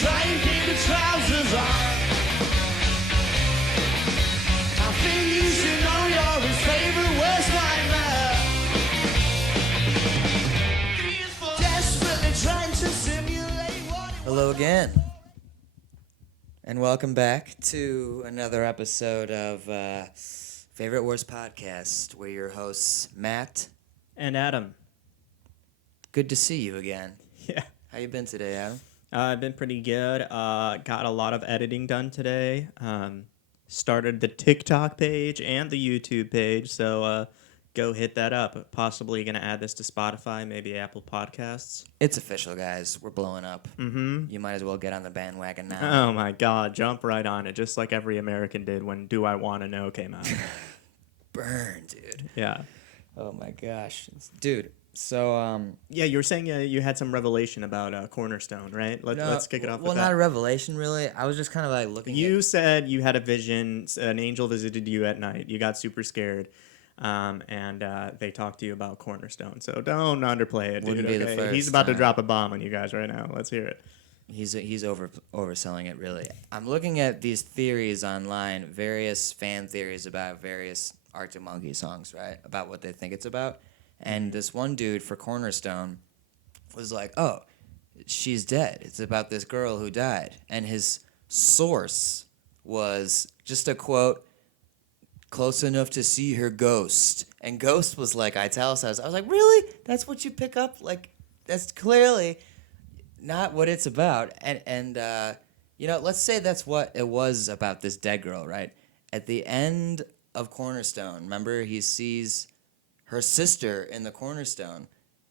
Try and keep the trousers on. I think you should know you're his favorite worst nightmare. Desperately trying to simulate what. Hello again, and welcome back to another episode of Favorite Worst Podcast. We're your hosts, Matt. And Adam. Good to see you again. Yeah. How you been today, Adam? I've been pretty good. Got a lot of editing done today. Started the TikTok page and the YouTube page, so go hit that up. Possibly going to add this to Spotify, maybe Apple Podcasts. It's official, guys. We're blowing up. Mm-hmm. You might as well get on the bandwagon now. Oh, my God. Jump right on it, just like every American did when Do I Want to Know came out. Burn, dude. Yeah. Oh, my gosh. Dude, so... Yeah, you were saying you had some revelation about Cornerstone, right? Let's kick it off Well, with that. not a revelation, really. I was just kind of like looking You said you had a vision, an angel visited you at night. You got super scared, and they talked to you about Cornerstone. So don't underplay it, dude. Wouldn't be the Okay? first He's about to time. drop a bomb on you guys right now. Let's hear it. He's overselling it, really. I'm looking at these theories online, various fan theories about various Arctic Monkey songs, right? About what they think it's about. And this one dude for Cornerstone was like, oh, she's dead. It's about this girl who died. And his source was just a quote, close enough to see her ghost. And ghost was like italicized. I was like, really? That's what you pick up? Like, that's clearly not what it's about. And let's say that's what it was about this dead girl, right? At the end of Cornerstone, remember, he sees her sister in the Cornerstone.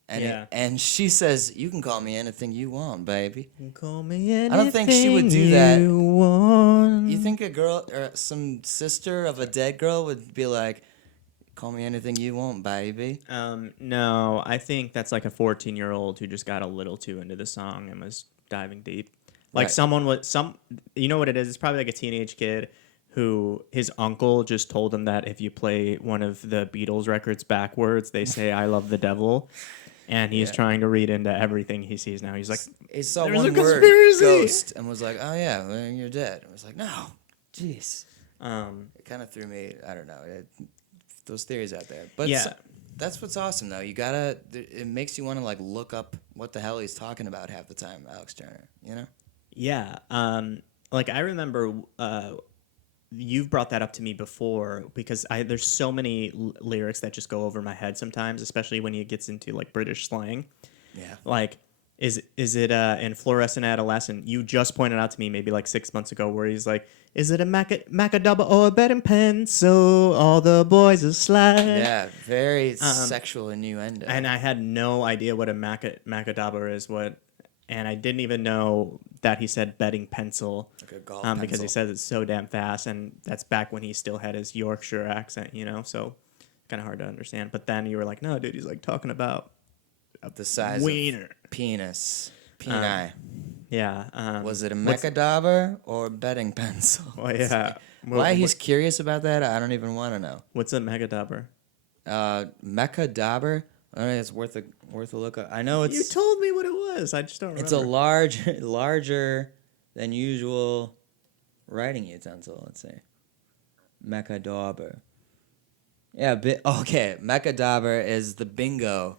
And and she says, you can call me anything you want, baby. You call me anything I don't think she would do that. you want. You think a girl or some sister of a dead girl would be like, call me anything you want, baby? No, I think that's like a 14-year-old who just got a little too into the song and was diving deep. Like Right. someone was you know what it is? It's probably like a teenage kid who his uncle just told him that if you play one of the Beatles records backwards, they say "I love the devil," and he's trying to read into everything he sees now. He's like, He saw "There's one a word, conspiracy!" ghost, and was like, oh yeah, well, you're dead. I was like, no, jeez. It kind of threw me, I don't know, those theories out there. But Yeah. that's what's awesome, though. It makes you want to, like, look up what the hell he's talking about half the time, Alex Turner, you know? Yeah. Like I remember you've brought that up to me before because there's so many lyrics that just go over my head sometimes, especially when he gets into like British slang. Yeah. Like, is it in Fluorescent Adolescent? You just pointed out to me maybe like 6 months ago where he's like, is it a macadaba or a betting pencil? All the boys are slag. Yeah, very sexual innuendo. And I had no idea what a macadaba is, and I didn't even know that he said betting pencil. Like a golf because pencil. he says it's so damn fast, and that's back when he still had his Yorkshire accent, so kind of hard to understand. But then you were like, no, dude, he's like talking about The size wiener. of penis. Peni. Yeah. Was it a macadabra or a betting pencil? Well, yeah. Why he's curious about that, I don't even want to know. What's a megadabber? Macadabra? I don't know, it's worth a look up. I know You told me what it was. I just don't remember. it's a larger than usual writing utensil, let's say. Macadabra. Yeah, okay. Macadabra is the bingo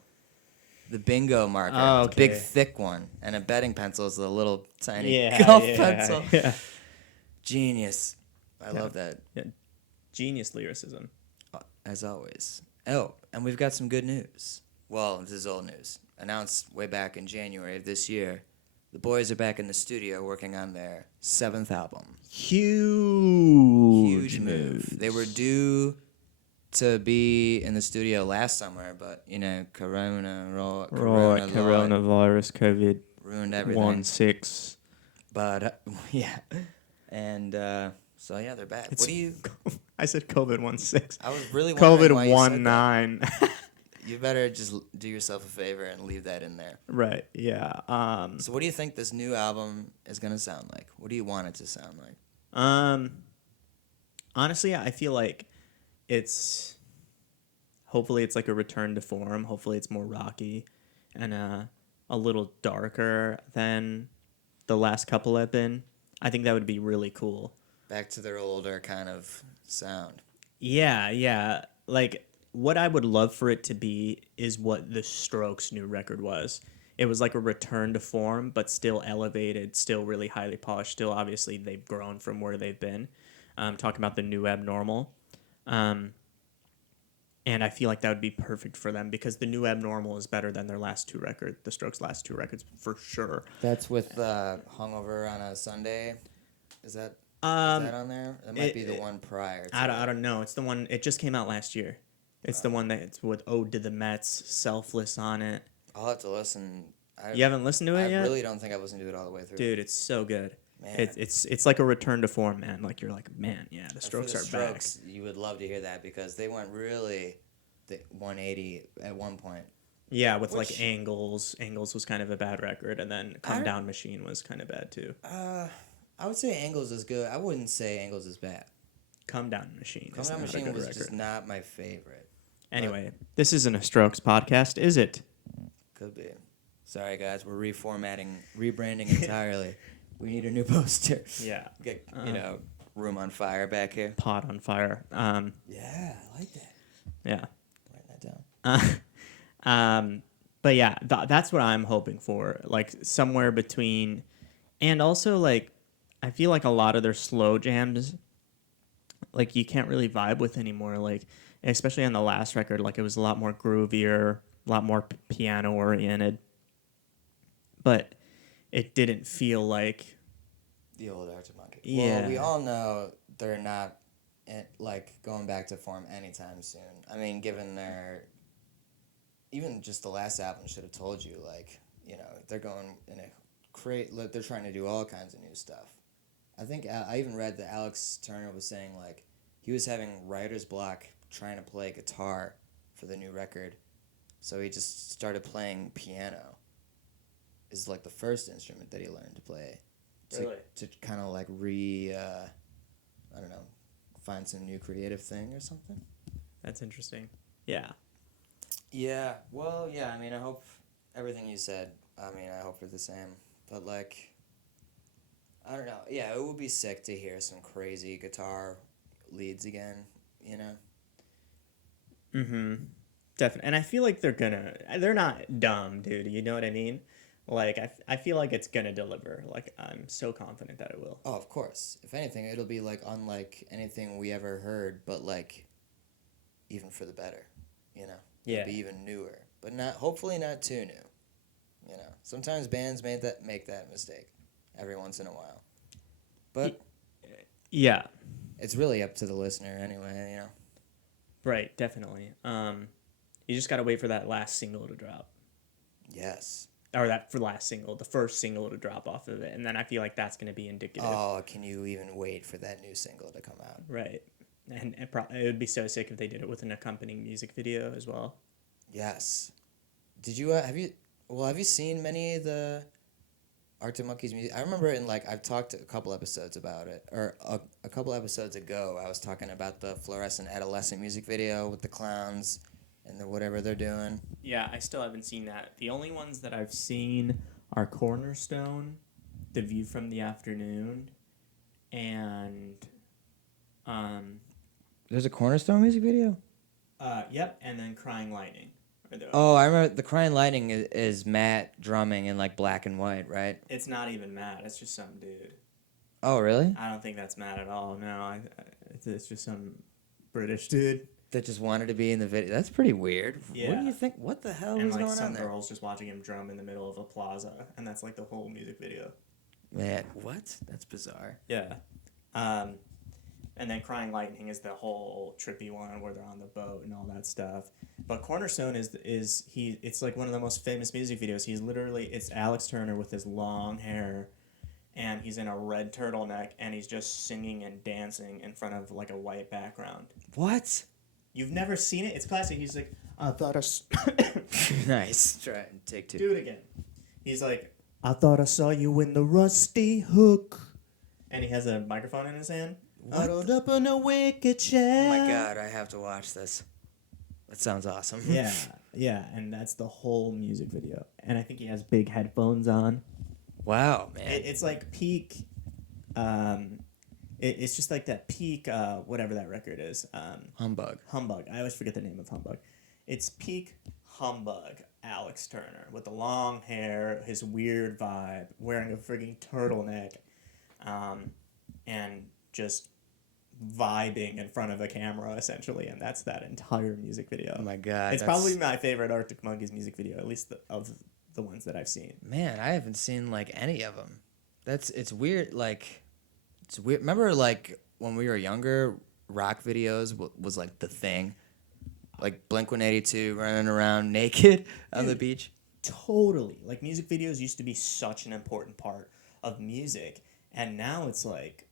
marker. Oh, It's a big, okay. thick one. And a betting pencil is a little tiny Yeah, golf yeah, pencil. Yeah. Genius. I love that, Yeah. Genius lyricism. as always. Oh, and we've got some good news. Well, this is old news. Announced way back in January of this year. The boys are back in the studio working on their 7th album. Huge Move. They were due to be in the studio last summer, but, Coronavirus, COVID ruined everything. 16. But, yeah. And, so, yeah, they're back. What do you... I said COVID 16. I was really wondering why you COVID said that. 19. You better just do yourself a favor and leave that in there. Right. Yeah. So what do you think this new album is going to sound like? What do you want it to sound like? Honestly, I feel like hopefully it's like a return to form. Hopefully it's more rocky and a little darker than the last couple have been. I think that would be really cool. Back to their older kind of sound. Yeah. Like, what I would love for it to be is what the Strokes' new record was. It was like a return to form, but still elevated, still really highly polished. Still, obviously, they've grown from where they've been. Talking about the new abnormal. And I feel like that would be perfect for them because the new abnormal is better than their last two records, the Strokes' last two records, for sure. That's with Hungover on a Sunday. Is that on there? That might be the one prior to I don't know. It's the one, it just came out last year. It's the one that's with Ode to the Mets, Selfless on it. I'll have to listen. You haven't listened to it yet? I really don't think I've listened to it all the way through. Dude, it's so good. Man. It's like a return to form, man. Like, you're like, man, yeah, the Strokes are back. You would love to hear that because they went really 180 at one point. Yeah, with like Angles. Angles was kind of a bad record, and then Come Down Machine was kind of bad too. I would say Angles is good. I wouldn't say Angles is bad. Come Down Machine. Come Down Machine was just not my favorite. Anyway, this isn't a Strokes podcast, is it? Could be. Sorry, guys. We're rebranding entirely. We need a new poster. Yeah. Get, room on fire back here. Pot on fire. Yeah, I like that. Yeah. Write that down. But yeah, that's what I'm hoping for. Like, somewhere between... And also, like, I feel like a lot of their slow jams, like, you can't really vibe with anymore. Like, especially on the last record, like, it was a lot more groovier, a lot more piano-oriented. But it didn't feel like... the old Arctic Monkey. Yeah. Well, we all know they're not, going back to form anytime soon. I mean, given their... Even just the last album should have told you, they're going in a... They're trying to do all kinds of new stuff. I think I even read that Alex Turner was saying, he was having writer's block trying to play guitar for the new record. So he just started playing piano. Is the first instrument that he learned to play. To kind of find some new creative thing or something. That's interesting. Yeah. Yeah. Well, yeah, I mean, I hope everything you said, I hope for the same. But, I don't know. Yeah, it would be sick to hear some crazy guitar leads again, Mm-hmm. Definitely. And I feel like they're not dumb, dude. You know what I mean? I feel like it's gonna deliver. I'm so confident that it will. Oh, of course. If anything, it'll be, unlike anything we ever heard, but, even for the better, Yeah. It'll be even newer. But hopefully not too new, Sometimes bands make that mistake every once in a while. But... yeah. It's really up to the listener anyway, Right, definitely. You just gotta wait for that last single to drop. Yes. Or the first single to drop off of it, and then I feel like that's gonna be indicative. Oh, can you even wait for that new single to come out? Right, and it would be so sick if they did it with an accompanying music video as well. Yes. Did you have you seen many of the Arctic Monkeys music? I remember I've talked a couple episodes about it, or a couple episodes ago I was talking about the Fluorescent Adolescent music video with the clowns and whatever they're doing. Yeah, I still haven't seen that. The only ones that I've seen are Cornerstone, The View from the Afternoon, and There's a Cornerstone music video? Yep, and then Crying Lightning. Oh, I remember the Crying Lightning is Matt drumming in black and white, right? It's not even Matt. It's just some dude. Oh, really? I don't think that's Matt at all. No, it's just some British dude that just wanted to be in the video. That's pretty weird. Yeah. What do you think? What the hell was going on there? And some girls just watching him drum in the middle of a plaza, and that's the whole music video. Man, what? That's bizarre. Yeah. And then Crying Lightning is the whole trippy one where they're on the boat and all that stuff. But Cornerstone it's one of the most famous music videos. It's Alex Turner with his long hair, and he's in a red turtleneck, and he's just singing and dancing in front of a white background. What? You've never seen it? It's classic. He's like, I thought Nice. Try it. Take two. Do it again. He's like, I thought I saw you in the rusty hook. And he has a microphone in his hand. Huddled up in a wicker chair. Oh my god, I have to watch this. That sounds awesome. Yeah, and that's the whole music video. And I think he has big headphones on. Wow, man. It's like peak. It's just like that peak. Whatever that record is. Humbug. Humbug. I always forget the name of Humbug. It's peak Humbug. Alex Turner with the long hair, his weird vibe, wearing a frigging turtleneck, and just vibing in front of a camera essentially, and that's that entire music video. Oh my God. It's probably my favorite Arctic Monkeys music video, at least of the ones that I've seen. Man, I haven't seen like any of them. It's weird. Like, it's weird. Remember, like when we were younger, rock videos was like the thing. Like Blink-182 running around naked on the beach. Totally. Like music videos used to be such an important part of music, and now it's like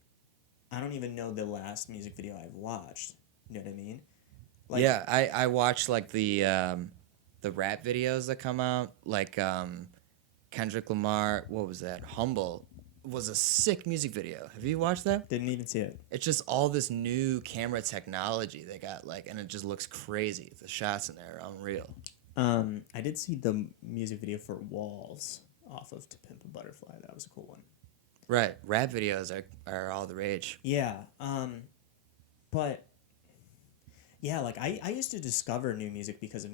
I don't even know the last music video I've watched. You know what I mean? Like, Yeah, I watched like the rap videos that come out, like Kendrick Lamar. What was that? Humble was a sick music video. Have you watched that? Didn't even see it. It's just all this new camera technology they got, like, and it just looks crazy. The shots in there are unreal. I did see the music video for Walls off of To Pimp a Butterfly. That was a cool one. Right, rap videos are all the rage. Yeah, but yeah, like I used to discover new music because of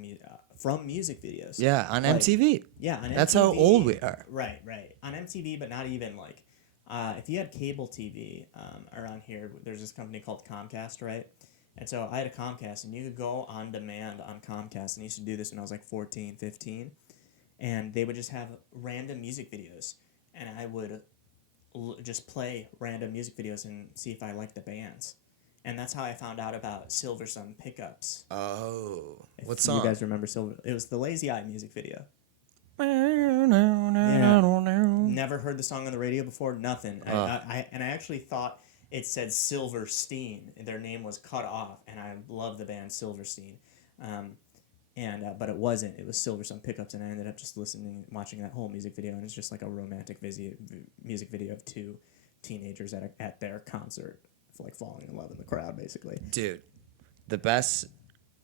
from music videos. Yeah, on Like, MTV. Yeah, on That's MTV, how old we are. Right. On MTV, but not even like, if you had cable TV around here, there's this company called Comcast, right? And so I had a Comcast, and you could go on demand on Comcast, and I used to do this when I was like 14, 15, and they would just have random music videos, and I would just play random music videos and see if I liked the bands. And that's how I found out about Silver Sun Pickups. Oh, If what song? You guys remember Silver? It was the Lazy Eye music video. Yeah. Never heard the song on the radio before. Nothing. I actually thought it said Silverstein. Their name was cut off, and I love the band Silverstein. But it wasn't. It was Silver Sun Pickups, and I ended up just watching that whole music video, and it's just like a romantic music video of two teenagers at their concert, like falling in love in the crowd, basically. Dude, the best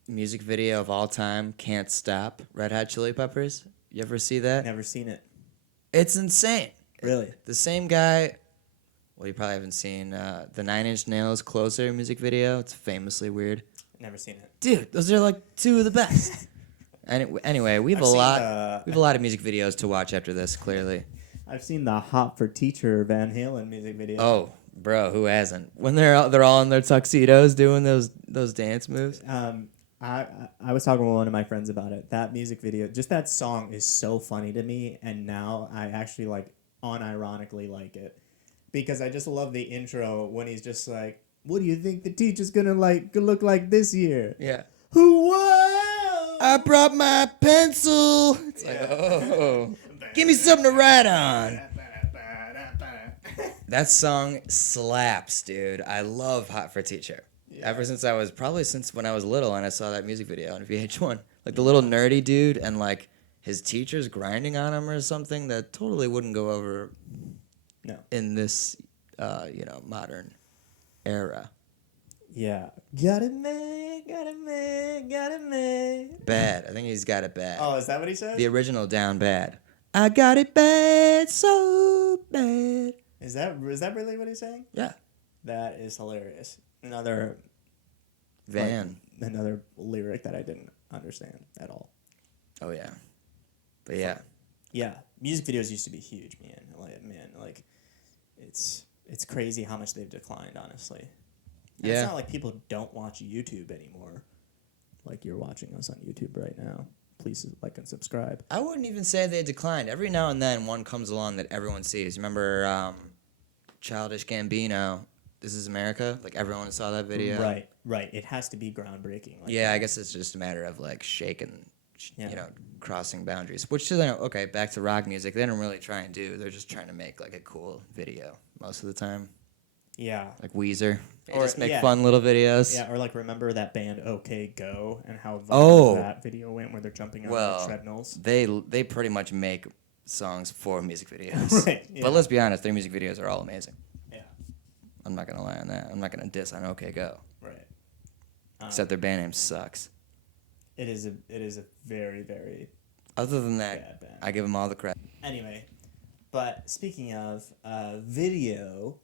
music video of all time, Can't Stop, Red Hot Chili Peppers. You ever see that? Never seen it. It's insane. Really? The same guy, well, you probably haven't seen the 9 Inch Nails Closer music video. It's famously weird. Never seen it. Dude, those are like two of the best. Anyway, we have a lot of music videos to watch after this, clearly. I've seen the Hot for Teacher Van Halen music video. Oh, bro, who hasn't? When they're all in their tuxedos doing those dance moves. I was talking with one of my friends about it. That music video, just that song is so funny to me, and now I actually like unironically like it because I just love the intro when he's just like, "What do you think the teacher's gonna look like this year?" Yeah. Whoa! I brought my pencil. It's like, oh, give me something to write on. That song slaps, dude. I love Hot for Teacher. Yeah. Ever since when I was little and I saw that music video on VH1. Like the little nerdy dude and like his teacher's grinding on him or something that totally wouldn't go over in this, modern era. Yeah. Got it, man. Bad. I think he's got it bad. Oh, is that what he said? The original Down Bad. I got it bad, so bad. Is that really what he's saying? Yeah. That is hilarious. Another lyric that I didn't understand at all. Oh yeah. But yeah. Yeah, music videos used to be huge, man. Like it's crazy how much they've declined, honestly. And It's not like people don't watch YouTube anymore. Like you're watching us on YouTube right now. Please like and subscribe. I wouldn't even say they declined. Every now and then one comes along that everyone sees. Remember Childish Gambino, This Is America? Like everyone saw that video. Right. It has to be groundbreaking. I guess it's just a matter of like crossing boundaries. Which back to rock music. They don't really try and do. They're just trying to make like a cool video most of the time. Yeah. Like Weezer. They just make fun little videos. Yeah, or like remember that band OK Go and how viral that video went where they're jumping on the treadmills? They pretty much make songs for music videos. Right. Yeah. But let's be honest, their music videos are all amazing. Yeah. I'm not gonna lie on that. I'm not gonna diss on OK Go. Right. Except their band name sucks. It is a very, very Other than that, bad band. I give them all the credit. Anyway, But speaking of video,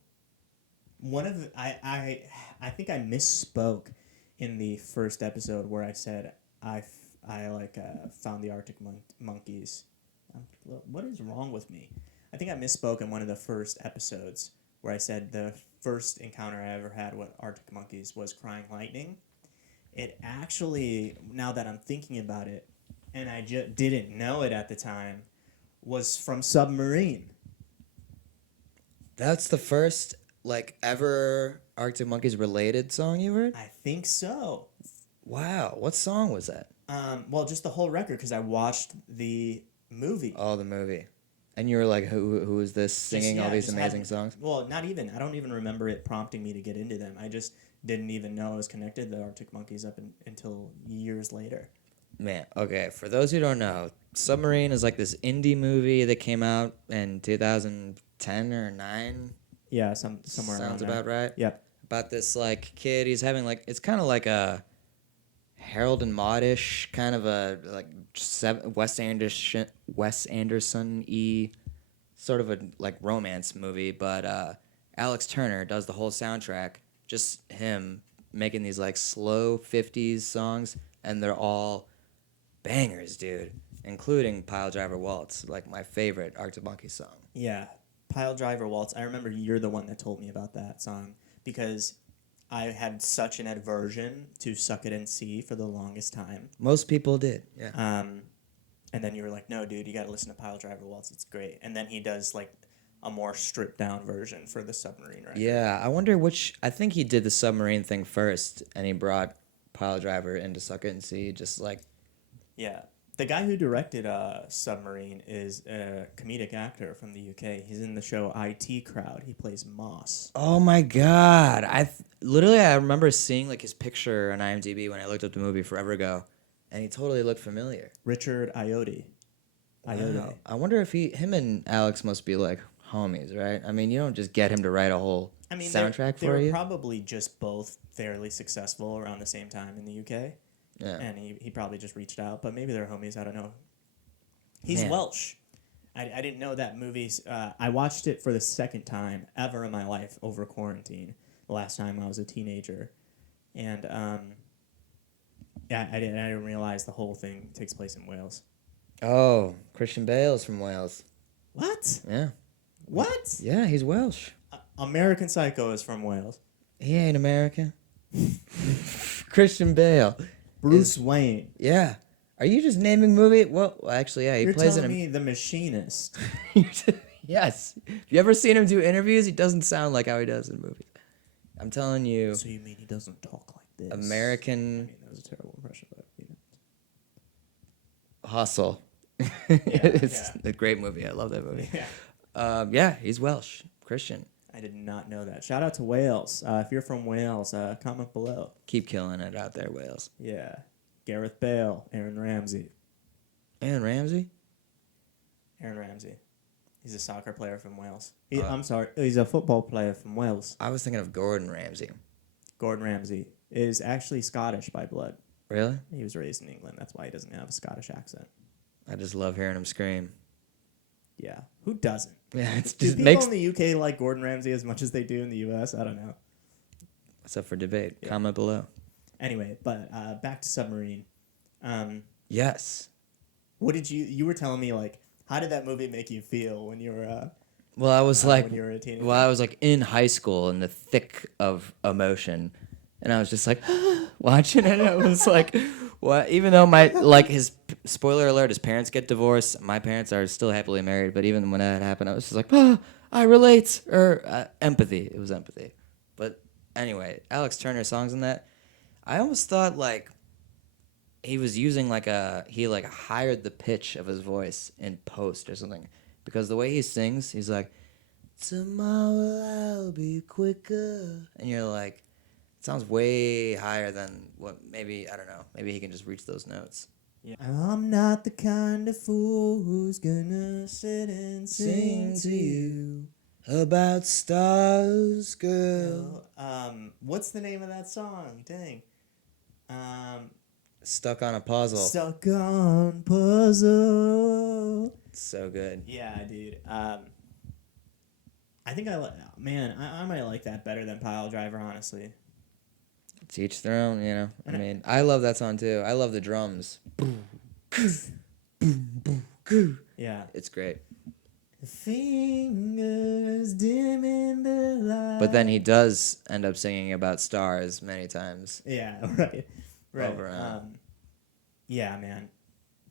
I think I misspoke in the first episode where I said found the Arctic monkeys. What is wrong with me? I think I misspoke in one of the first episodes where I said the first encounter I ever had with Arctic monkeys was crying lightning. It actually, now that I'm thinking about it, and I just didn't know it at the time, was from Submarine. That's the first like ever Arctic Monkeys related song you heard? I think so. Wow, what song was that? Well, just the whole record because I watched the movie. Oh, the movie. And you were like, who is this singing all these amazing songs? Well, not even. I don't even remember it prompting me to get into them. I just didn't even know I was connected to the Arctic Monkeys until years later. Man, okay, for those who don't know, Submarine is like this indie movie that came out in 2010 or 9. Yeah, somewhere around Sounds there. about right. Yep. About this like kid, he's having like, it's kind of like a Harold and Maude-ish kind of a like Wes Anderson-y sort of a like romance movie, but Alex Turner does the whole soundtrack, just him making these like slow 50s songs, and they're all bangers, dude, including Pile Driver Waltz, like my favorite Arctic Monkeys song. Yeah, Pile Driver Waltz. I remember you're the one that told me about that song because I had such an aversion to Suck It and See for the longest time. Most people did, yeah. And then you were like, no, dude, you got to listen to Pile Driver Waltz. It's great. And then he does like a more stripped down version for the Submarine record. Yeah, I wonder I think he did the Submarine thing first, and he brought Pile Driver into Suck It and See, just like... Yeah. The guy who directed Submarine is a comedic actor from the UK. He's in the show IT Crowd. He plays Moss. Oh my god! I remember seeing like his picture on IMDb when I looked up the movie forever ago, and he totally looked familiar. Richard Ayoade. Wow. I wonder if him and Alex must be like homies, right? I mean, you don't just get him to write a whole soundtrack for you. They were probably just both fairly successful around the same time in the UK. Yeah. And he probably just reached out, but maybe they're homies. I don't know. He's Welsh. I didn't know that movie. I watched it for the second time ever in my life over quarantine. The last time I was a teenager, and I didn't realize the whole thing takes place in Wales. Oh, Christian Bale's from Wales. What? Yeah. What? Yeah, he's Welsh. American Psycho is from Wales. He ain't American. Christian Bale. Bruce Wayne. Yeah. Are you just naming movie? Well, actually, yeah. You're telling me The Machinist. Yes. Have you ever seen him do interviews? He doesn't sound like how he does in movies. I'm telling you. So you mean he doesn't talk like this? American. I mean, that was a terrible impression, but Hustle. It's a great movie. I love that movie. Yeah. He's Welsh. Christian. I did not know that. Shout out to Wales. If you're from Wales, comment below. Keep killing it out there, Wales. Yeah. Gareth Bale, Aaron Ramsey. Aaron Ramsey? Aaron Ramsey. He's a soccer player from Wales. I'm sorry. He's a football player from Wales. I was thinking of Gordon Ramsay. Gordon Ramsay is actually Scottish by blood. Really? He was raised in England. That's why he doesn't have a Scottish accent. I just love hearing him scream. Yeah. Who doesn't? Yeah, it's Do just people in the UK like Gordon Ramsay as much as they do in the US? I don't know. What's up for debate? Yeah. Comment below. Anyway, but back to Submarine. Yes. What did you were telling me, like, how did that movie make you feel when you were Well, I was like, when you were a teenager? well, I was like in high school in the thick of emotion, and I was just like watching it. And it was like, what? Even though spoiler alert, his parents get divorced. My parents are still happily married, but even when that happened, I was just like, I relate, or empathy. It was empathy. But anyway, Alex Turner songs in that, I almost thought like he was using he hired the pitch of his voice in post or something, because the way he sings, he's like, tomorrow I'll be quicker, and you're like, it sounds way higher than what maybe, I don't know, maybe he can just reach those notes. Yeah. I'm not the kind of fool who's gonna sit and sing to you about stars, girl. What's the name of that song? Dang. Stuck on a puzzle. Stuck on puzzle. So good. Yeah, dude. I think I might like that better than Pile Driver, honestly. To each their own, you know. I And mean, I love that song too. I love the drums. Yeah. It's great. Fingers dim in the light. But then he does end up singing about stars many times. Yeah, right. Right. Over and on. Yeah, man.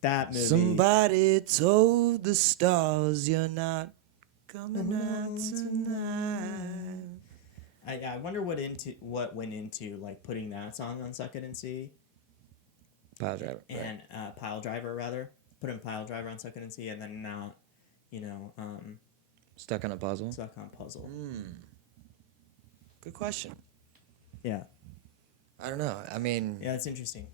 That movie. Somebody told the stars you're not coming out tonight. I wonder what went into like putting that song on Suck It and See. Pile Driver. And Pile Driver, rather. Putting Pile Driver on Suck It and See, and then not, Stuck on a Puzzle. Stuck on Puzzle. Good question. Yeah. I don't know. I mean, Yeah, it's interesting.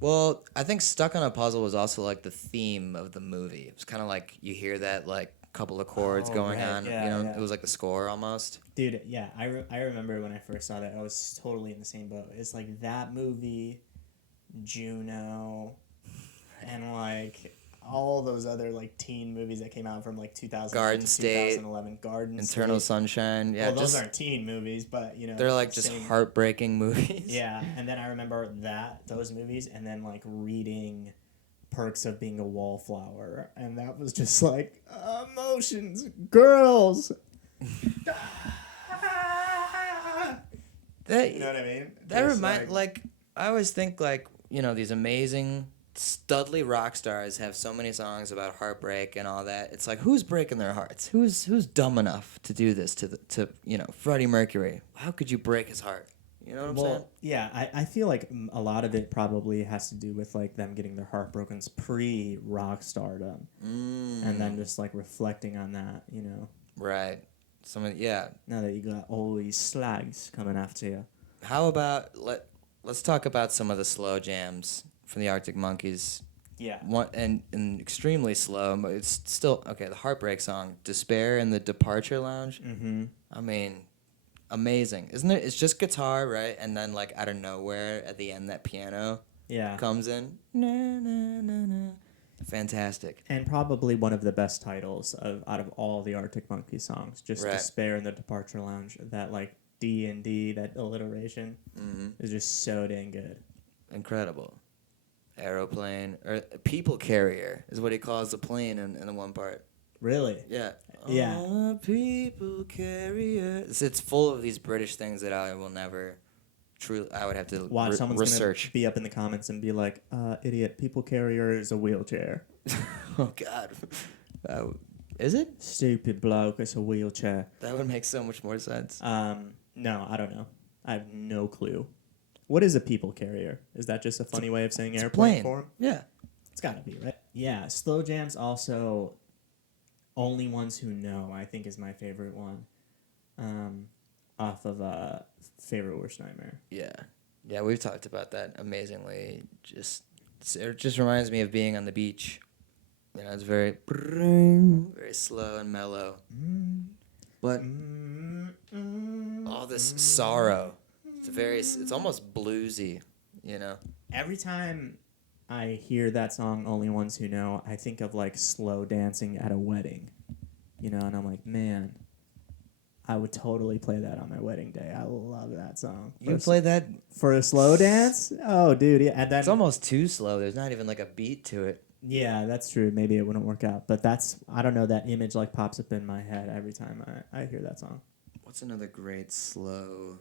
well, I think Stuck on a Puzzle was also like the theme of the movie. It was kind of like you hear that like couple of chords going right. on. Yeah, yeah. It was like the score almost. Dude, yeah, I remember when I first saw that, I was totally in the same boat. It's like that movie, Juno, and like all those other like teen movies that came out from like 2000 Garden to State, 2011. Garden Eternal State. Sunshine. Yeah, Well, those just aren't teen movies, but they're like just same- heartbreaking movies. Yeah, and then I remember those movies, and then like reading Perks of Being a Wallflower, and that was just like emotions, girls. That, You know what I mean? That Just remind like I always think like these amazing studly rock stars have so many songs about heartbreak and all that. It's like who's breaking their hearts? Who's dumb enough to do this to Freddie Mercury? How could you break his heart? You know what I'm saying? Yeah, I feel like a lot of it probably has to do with like them getting their heart broken pre-rock stardom, and then just like reflecting on that, Right. Now that you got all these slags coming after you. How about let's talk about some of the slow jams from the Arctic Monkeys. Yeah. And extremely slow, but it's still okay. The heartbreak song, "Despair" in the Departure Lounge. Mm-hmm. I mean, amazing, isn't it? It's just guitar, right? And then like out of nowhere at the end, that piano comes in. Na, na, na, na. Fantastic. And probably one of the best titles out of all the Arctic Monkeys songs. Just Right. Despair in the Departure Lounge. That like D&D, that alliteration is just so dang good. Incredible. Aeroplane or people carrier is what he calls the plane in the one part. Really? Yeah. Yeah. Oh, people carrier. It's full of these British things that I will never truly. I would have to Watch someone's research. gonna be up in the comments and be like, "Idiot! People carrier is a wheelchair." Oh God. Is it? Stupid bloke! It's a wheelchair. That would make so much more sense. No, I don't know. I have no clue. What is a people carrier? Is that just a funny way of saying airplane Plane. form? Yeah. It's gotta be, right? Yeah, slow jams also. Only Ones Who Know, I think, is my favorite one. Off of Favorite Worst Nightmare. Yeah. Yeah, we've talked about that amazingly. It just reminds me of being on the beach. It's very slow and mellow. But all this sorrow. It's almost bluesy, Every time I hear that song, Only Ones Who Know, I think of like slow dancing at a wedding. And I'm like, man, I would totally play that on my wedding day. I love that song. You play that for a slow dance? Oh, dude, yeah. And then, it's almost too slow. There's not even like a beat to it. Yeah, that's true. Maybe it wouldn't work out. But I don't know, that image like pops up in my head every time I hear that song. What's another great slow?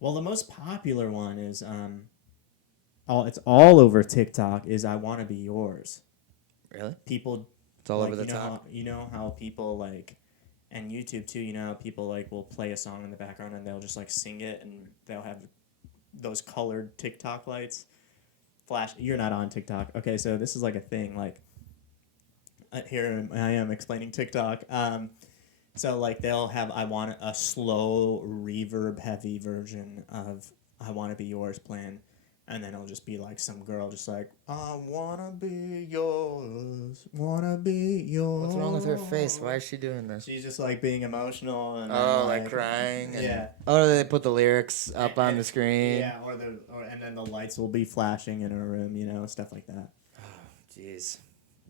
Well, the most popular one is, it's all over TikTok, is I Wanna Be Yours. Really? People... It's all over the top. You know how people like, and YouTube too, how people like will play a song in the background and they'll just like sing it and they'll have those colored TikTok lights flash. You're not on TikTok. Okay, so this is like a thing. Like, here I am explaining TikTok. So like they'll have a slow reverb heavy version of I Wanna Be Yours playing. And then it'll just be like some girl just like, I wanna be yours, wanna be yours. What's wrong with her face? Why is she doing this? She's just like being emotional and like crying. Yeah. Oh, they put the lyrics up on the screen. Yeah, and then the lights will be flashing in her room, stuff like that. Oh, jeez.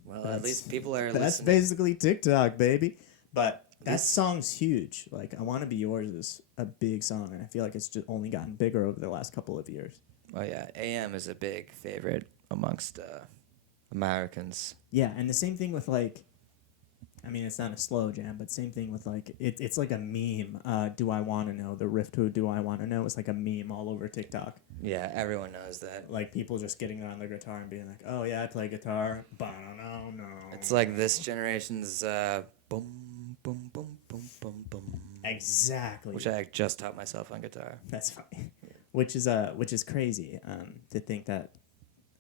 Well, at least people are That's listening. basically TikTok, baby. But That song's huge. Like, I Want to Be Yours is a big song, and I feel like it's just only gotten bigger over the last couple of years. Oh yeah, AM is a big favorite amongst Americans. Yeah, and the same thing with, like, I mean, it's not a slow jam, but same thing with, like, it's like a meme. Do I Want to Know? The riff to Do I Want to Know? It's like a meme all over TikTok. Yeah, everyone knows that. Like, people just getting on their guitar and being like, oh, yeah, I play guitar. Ba-no-no-no. It's like this generation's boom, boom, boom, boom, boom, boom. Exactly. Which I just taught myself on guitar. That's funny. Which is crazy to think that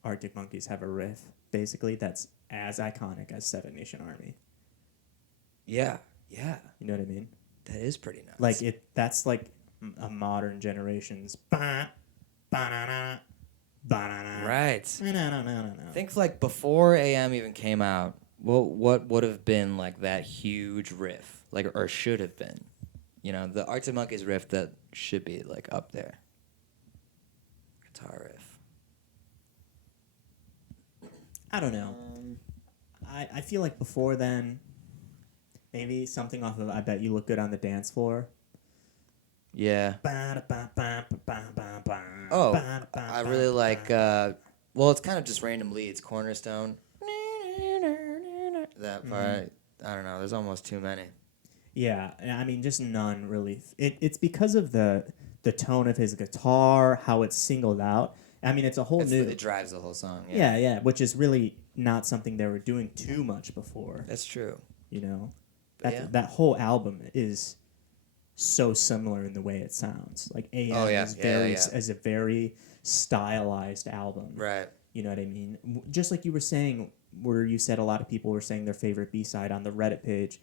Arctic Monkeys have a riff, basically, that's as iconic as Seven Nation Army. Yeah, yeah. You know what I mean? That is pretty nuts. Like, that's like a modern generation's ba-na, ba-na-na, ba-na-na. Right. Na-na-na-na-na. Think like before AM even came out, what would have been like that huge riff, like or should have been, you know, the Arctic Monkeys riff that should be like up there. Guitar riff. I don't know. I feel like before then, maybe something off of I Bet You Look Good on the Dance Floor. Yeah. Ba-da-ba-ba-ba-ba-ba. Oh, Ba-da-ba-ba-ba. I really like. Well, it's kind of just random leads. Cornerstone. That part. I don't know. There's almost too many. Yeah, I mean, just none really. It's because of the tone of his guitar, how it's singled out. I mean, it's a whole new. It drives the whole song. Yeah, yeah, which is really not something they were doing too much before. That's true. You know, Yeah. that whole album is so similar in the way it sounds. Like AM is a very stylized album. Right. You know what I mean? Just like you were saying, where you said a lot of people were saying their favorite B-side on the Reddit page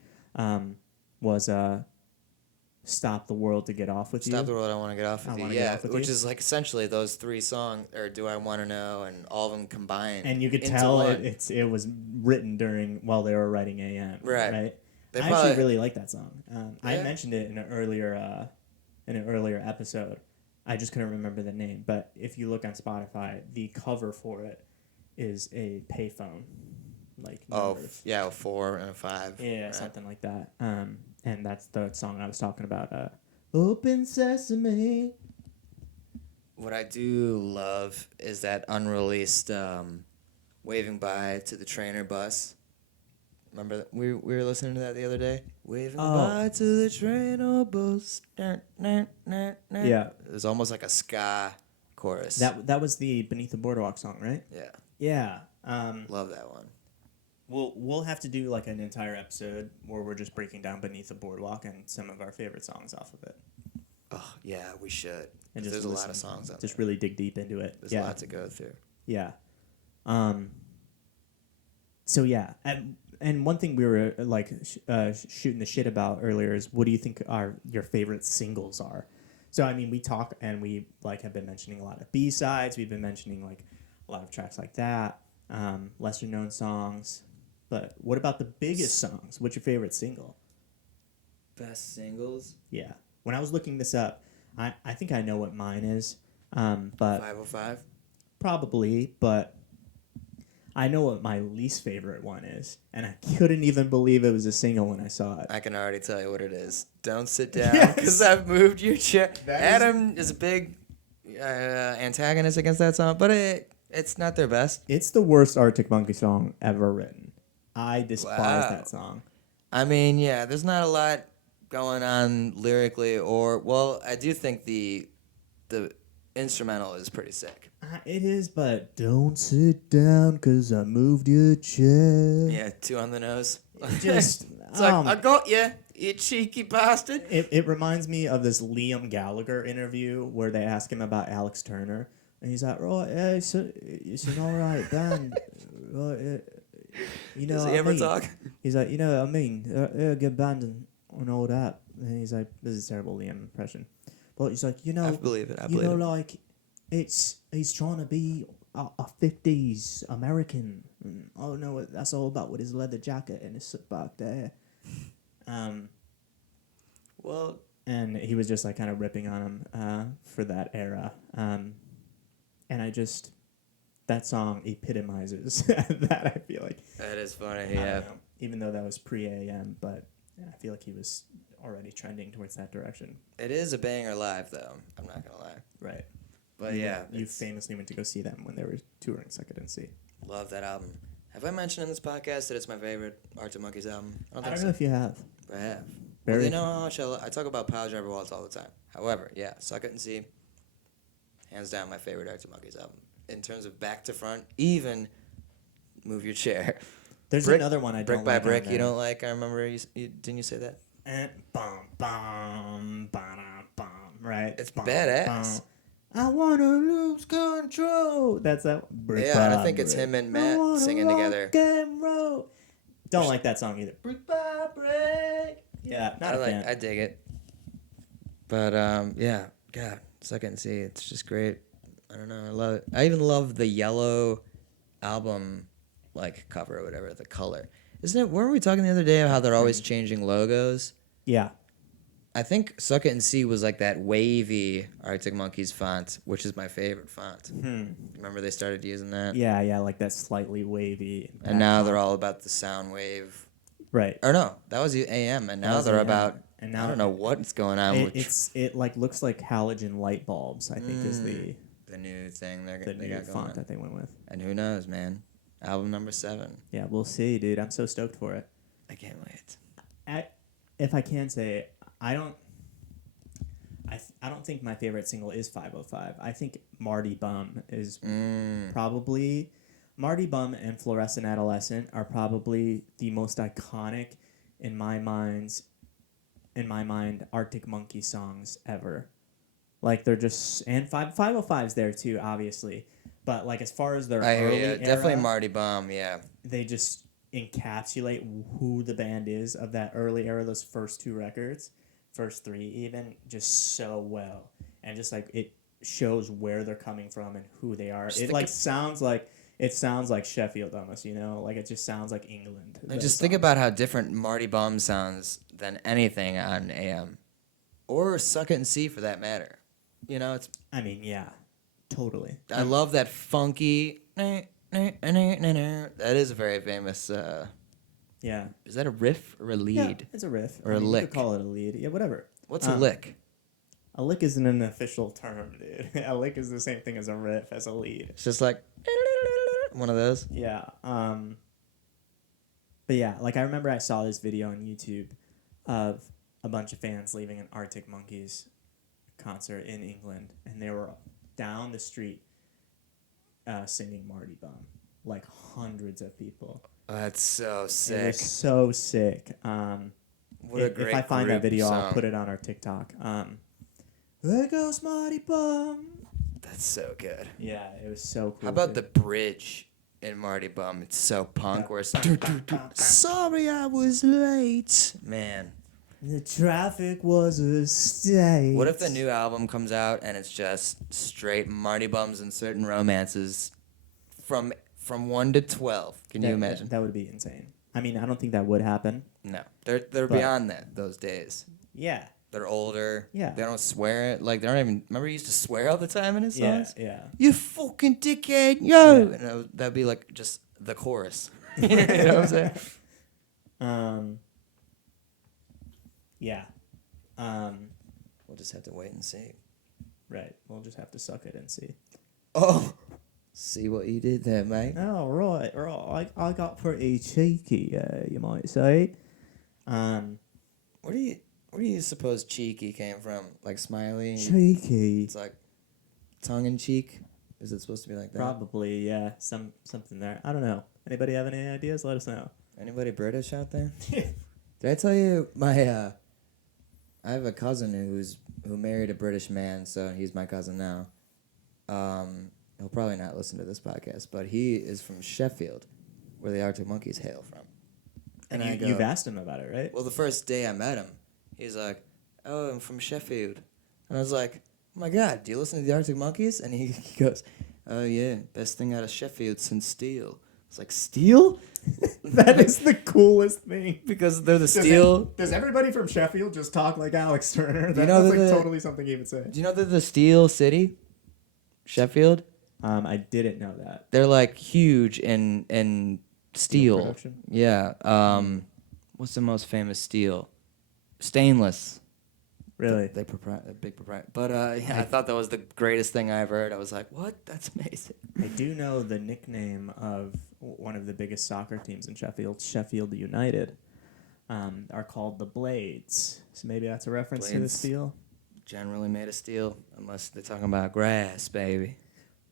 was Stop the World to Get Off With You. Stop the World, I Want to Get Off With You. Yeah, which You. is like essentially those three songs, or Do I Want to Know, and all of them combined. And you could into tell one. it was written while they were writing AM. Right. I actually really like that song. I mentioned it in an earlier episode. I just couldn't remember the name. But if you look on Spotify, the cover for it is a payphone, like numbers. Yeah, a 4 and a 5. Yeah, right. something like that. And that's the song I was talking about. Open Sesame. What I do love is that unreleased Waving Bye to the Trainer Bus. Remember that? We were listening to that the other day? Waving bye to the trainer bus. Yeah. It was almost like a ska chorus. That was the Beneath the Boardwalk song, right? Yeah. Yeah. Love that one. We'll have to do like an entire episode where we're just breaking down Beneath the Boardwalk and some of our favorite songs off of it. Oh, yeah, we should. And There's a lot of songs on just there. really dig deep into it. There's a lot to go through. Yeah. So yeah, and one thing we were shooting the shit about earlier is what do you think your favorite singles are? So I mean, we talk and we like have been mentioning a lot of B-sides. We've been mentioning like a lot of tracks like that, lesser known songs. But what about the biggest songs? What's your favorite single? Best singles? Yeah. When I was looking this up, I think I know what mine is. But 505? Probably, but I know what my least favorite one is, and I couldn't even believe it was a single when I saw it. I can already tell you what it is. Don't sit down, because I've moved your chair. Adam is a big antagonist against that song, but it's not their best. It's the worst Arctic Monkey song ever written. I despise that song. I mean, yeah, there's not a lot going on lyrically, well, I do think the instrumental is pretty sick. It is, but don't sit down because I moved your chair. Yeah, 2 on the nose. Just, it's like, I got you cheeky bastard. It reminds me of this Liam Gallagher interview where they ask him about Alex Turner. And he's like, right, yeah, it's an all right band. Right, you know Does he what I ever mean? talk? He's like, you know what I mean? They're a good band and all that. And he's like, this is a terrible Liam impression. But he's like, you know, I believe it. like, he's trying to be a 50s American. I don't know what that's all about with his leather jacket and his slick back there. Well, and he was just like kind of ripping on him for that era. And that song epitomizes that, I feel like. that is funny, I yeah. don't know, even though that was pre-AM, but Yeah, I feel like he was already trending towards that direction. It is a banger live, though. I'm not gonna lie. Right. But yeah, You it's- famously went to go see them when they were touring Suck It and See. love that album. Have I mentioned in this podcast that it's my favorite Arctic Monkeys album? I don't know if you have. I have. Very Well, they know how much I talk about Pile Driver Waltz all the time. However, yeah, Suck It and See, hands down my favorite Arctic Monkeys album. In terms of back to front, even Move Your Chair. There's Brick- another one I don't Brick by like on Brick, you there. don't like? I remember didn't you say that? And bum bum bum bum. Right. It's Bum, badass. bum. I wanna lose control. That's that. Brick Yeah, and I by think it's brick. him and I Matt wanna singing rock together. and roll. Don't like that song either. Brick by brick. Yeah, not a fan. I dig it. But yeah, God, Suck It and See, it's just great. I don't know, I love it. I even love the yellow album like cover or whatever, the color. Isn't it? Weren't we talking the other day about how they're always changing logos? Yeah. I think Suck It and See was like that wavy Arctic Monkeys font, which is my favorite font. Remember they started using that? Yeah, like that slightly wavy. And now they're all about the sound wave. right. Or no, that was the AM, and now was they're AM. about. And now I don't know what's going on with It like looks like halogen light bulbs. I think is the the new thing they new got going font on. that they went with. And who knows, man? Album number 7. Yeah, we'll see, dude. I'm so stoked for it. I can't wait. If I can say, I don't think my favorite single is 505. I think Marty Bum is probably Marty Bum and Fluorescent Adolescent are probably the most iconic in my mind Arctic Monkey songs ever. Like they're just and 505's there too, obviously. But like as far as their I hear early you. era, Definitely Marty Bum, yeah. they just encapsulate who the band is of that early era, those first 2 records, first 3 even, just so well. And just like it shows where they're coming from and who they are. It like sounds like Sheffield almost, you know? Like it just sounds like England. Just think about how different Marty Bum sounds than anything on AM. Or Suck It and See for that matter. You know, it's I mean, yeah. Totally. I love that funky that is a very famous Yeah. is that a riff or a lead? Yeah, it's a riff. Or a You lick. could call it a lead. Yeah, whatever. What's a lick? A lick isn't an official term, dude. A lick is the same thing as a riff, as a lead. It's just like one of those. Yeah. But yeah, like I remember I saw this video on YouTube of a bunch of fans leaving an Arctic Monkeys concert in England, and they were down the street singing Marty Bum. Like hundreds of people. Oh, that's so It sick. was so sick. What a great if I find that group video, I'll song. put it on our TikTok. There goes Marty Bum. That's so good. Yeah, it was so cool. How about the dude. bridge in Marty Bum? It's so punk. Yeah. Where it's sorry I was late, man. The traffic was a state. What if the new album comes out and it's just straight Marty Bums and certain romances from 1 to 12? Can you imagine? That would be insane. I mean, I don't think that would happen. No, they're But- beyond that. Those days, Yeah. they're older. Yeah. They don't swear it. Like they don't even remember. He used to swear all the time in his songs. Yeah. You fucking dickhead, yo! Yeah. And that'd be like just the chorus. You know what I'm saying? Yeah. We'll just have to wait and see. Right. We'll just have to suck it and see. Oh, see what you did there, mate. Oh, right. I got pretty cheeky, you might say. Where do you suppose cheeky came from? Like smiley? Cheeky. It's like tongue in cheek. Is it supposed to be like that? Probably, yeah. Something there. I don't know. Anybody have any ideas? Let us know. Anybody British out there? Did I tell you my I have a cousin who married a British man, so he's my cousin now. He'll probably not listen to this podcast, but he is from Sheffield, where the Arctic Monkeys hail from. And I go, you've asked him about it, right? well, the first day I met him, he's like, "Oh, I'm from Sheffield," and I was like, "Oh my God, do you listen to the Arctic Monkeys?" And he goes, "Oh yeah, best thing out of Sheffield since Steel." It's like Steel, That is the coolest thing. because they're the Steel. Does everybody from Sheffield just talk like Alex Turner? you know That's that like the- totally something he would say. Do you know they're the Steel City? Sheffield. I didn't know that. They're like huge in steel. production? Yeah. what's the most famous steel? Stainless. Really? They big proprietor. But yeah, I thought that was the greatest thing I ever heard. I was like, what? That's amazing. I do know the nickname of one of the biggest soccer teams in Sheffield, Sheffield United, are called the Blades. So maybe that's a reference to the Blades. steel? Generally made of steel, unless they're talking about grass, baby.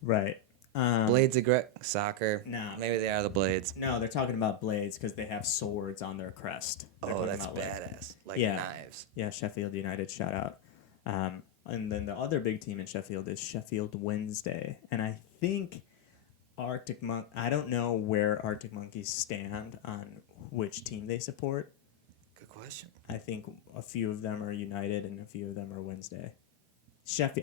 Right. Blades of soccer. No. Maybe they are the Blades. No, they're talking about blades because they have swords on their crest. They're Oh, talking that's about, badass. Like yeah. knives. Yeah, Sheffield United, shout out. And then the other big team in Sheffield is Sheffield Wednesday. And I think I don't know where Arctic Monkeys stand on which team they support. Good question. I think a few of them are United and a few of them are Wednesday.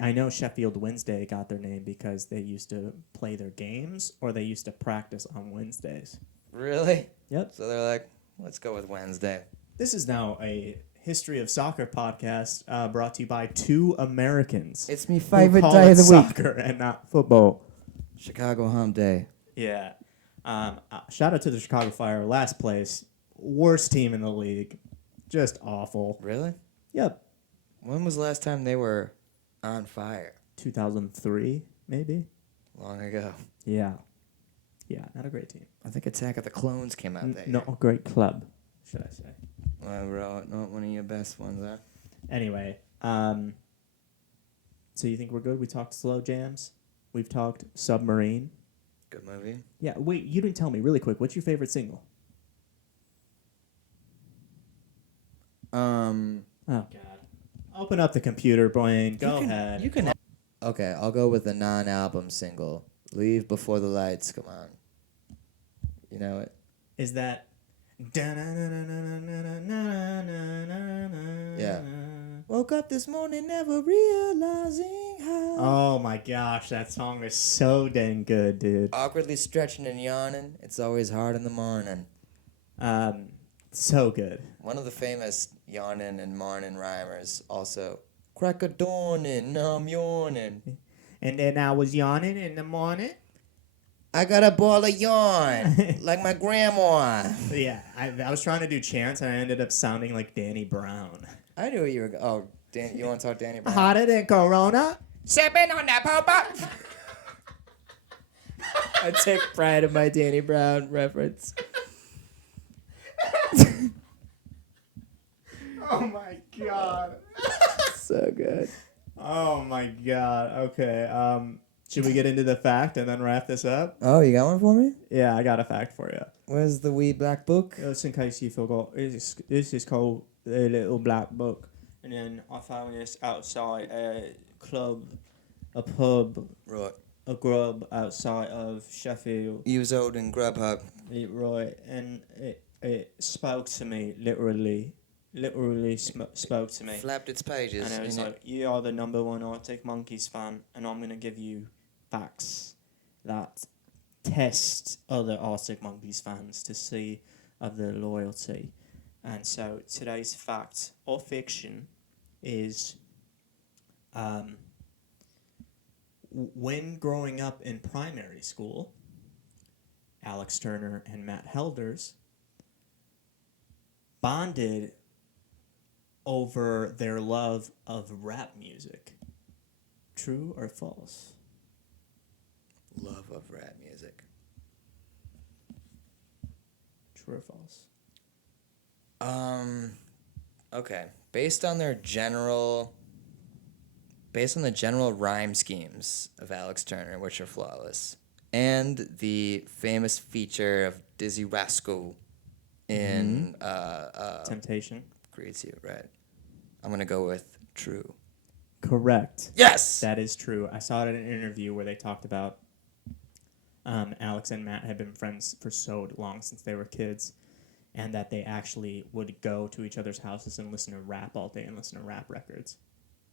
I know Sheffield Wednesday got their name because they used to play their games or they used to practice on Wednesdays. Really? Yep. So they're like, let's go with Wednesday. This is now a History of Soccer podcast brought to you by two Americans. It's me who favorite call day it of the week. soccer and not football. Chicago Hump Day. Yeah. Shout out to the Chicago Fire, last place, worst team in the league, just awful. Really? Yep. When was the last time they were on fire? 2003, maybe. Long ago. Yeah. Yeah, not a great team. I think Attack of the Clones came out that Not year. a great club, should I say. Well, bro, not one of your best ones, huh? Anyway, so you think we're good? We talked slow jams. We've talked Submarine. Good movie. Yeah, wait, you didn't tell me really quick. What's your favorite single? Oh God! Open up the computer, Blaine. Go ahead. You can. Okay, I'll go with the non-album single. Leave Before the Lights. Come on. You know it? Is that? Yeah. Woke up this morning never realizing how. Oh my gosh, that song is so dang good, dude. Awkwardly stretching and yawning. It's always hard in the morning. So good. One of the famous yawning and morning rhymers also. Crack a dawning, now I'm yawning. And then I was yawning in the morning. I got a ball of yawn, like my grandma. Yeah, I was trying to do chants and I ended up sounding like Danny Brown. I knew you were. Oh, Dan, you want to talk Danny Brown? Hotter than Corona. Sipping on that pop-up. I take pride in my Danny Brown reference. Oh my God. So good. Oh my God. Okay. Should we get into the fact and then wrap this up? Oh, you got one for me? Yeah, I got a fact for you. Where's the wee black book? Just in case you forgot, this is called The Little Black Book. And then I found this outside a pub, Right. a grub outside of Sheffield. Use old and Grubhub. Right, and it spoke to me, literally spoke to me. Flapped its pages. And it was like, you are the number one Arctic Monkeys fan, and I'm going to give you facts that test other Arctic Monkeys fans to see of their loyalty. And so today's fact or fiction is when growing up in primary school, Alex Turner and Matt Helders bonded over their love of rap music. True or false? Love of rap music. True or false? Okay. Based on the general rhyme schemes of Alex Turner, which are flawless, and the famous feature of Dizzy Rascal in Temptation. Greets You, right? I'm gonna go with true. Correct. Yes! That is true. I saw it in an interview where they talked about Alex and Matt had been friends for so long since they were kids, and that they actually would go to each other's houses and listen to rap all day and listen to rap records.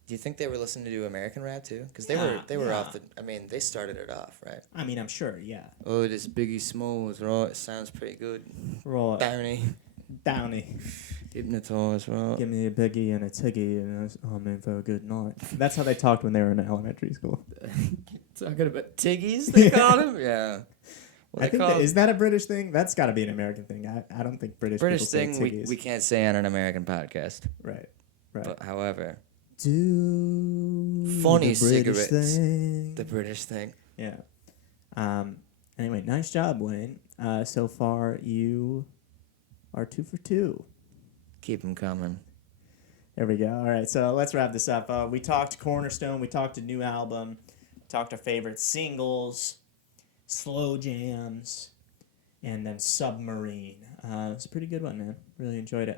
Do you think they were listening to American rap too? Because they were Yeah. off the. I mean, they started it off, right? I mean, I'm sure, yeah. Oh, this Biggie Smalls, right? It sounds pretty good. Right. Downey, Downey. hypnotized, right? Give me a biggie and a tiggy, and I'm in for a good night. That's how they talked when they were in elementary school. Talking about Tiggies, they called him. Yeah. What I they think call is that a British thing? That's got to be an American thing. I don't think British British people say thing tiggies. we can't say on an American podcast. Right. But however, Do funny the British cigarettes. thing. The British thing. Yeah. Anyway, nice job, Wayne. So far, you are 2 for 2. Keep them coming. There we go. All right, so let's wrap this up. We talked Cornerstone. We talked a new album. Talked our favorite singles, slow jams, and then Submarine. It's a pretty good one, man. Really enjoyed it.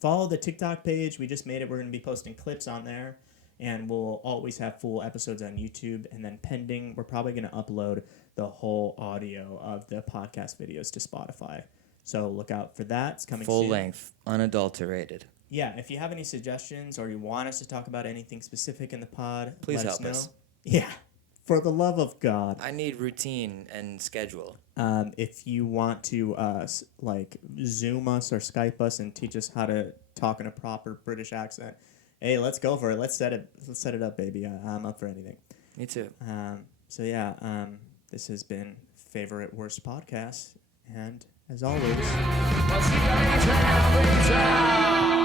Follow the TikTok page. We just made it. We're going to be posting clips on there, and we'll always have full episodes on YouTube. And then pending, we're probably going to upload the whole audio of the podcast videos to Spotify. So look out for that. It's coming Full soon. length, unadulterated. Yeah, if you have any suggestions or you want us to talk about anything specific in the pod, Please let help us know. us. Yeah, for the love of God. I need routine and schedule. If you want to Zoom us or Skype us and teach us how to talk in a proper British accent, hey, let's go for it. Let's set it up, baby. I'm up for anything. Me too. This has been Favorite Worst Podcast, and as always. What's the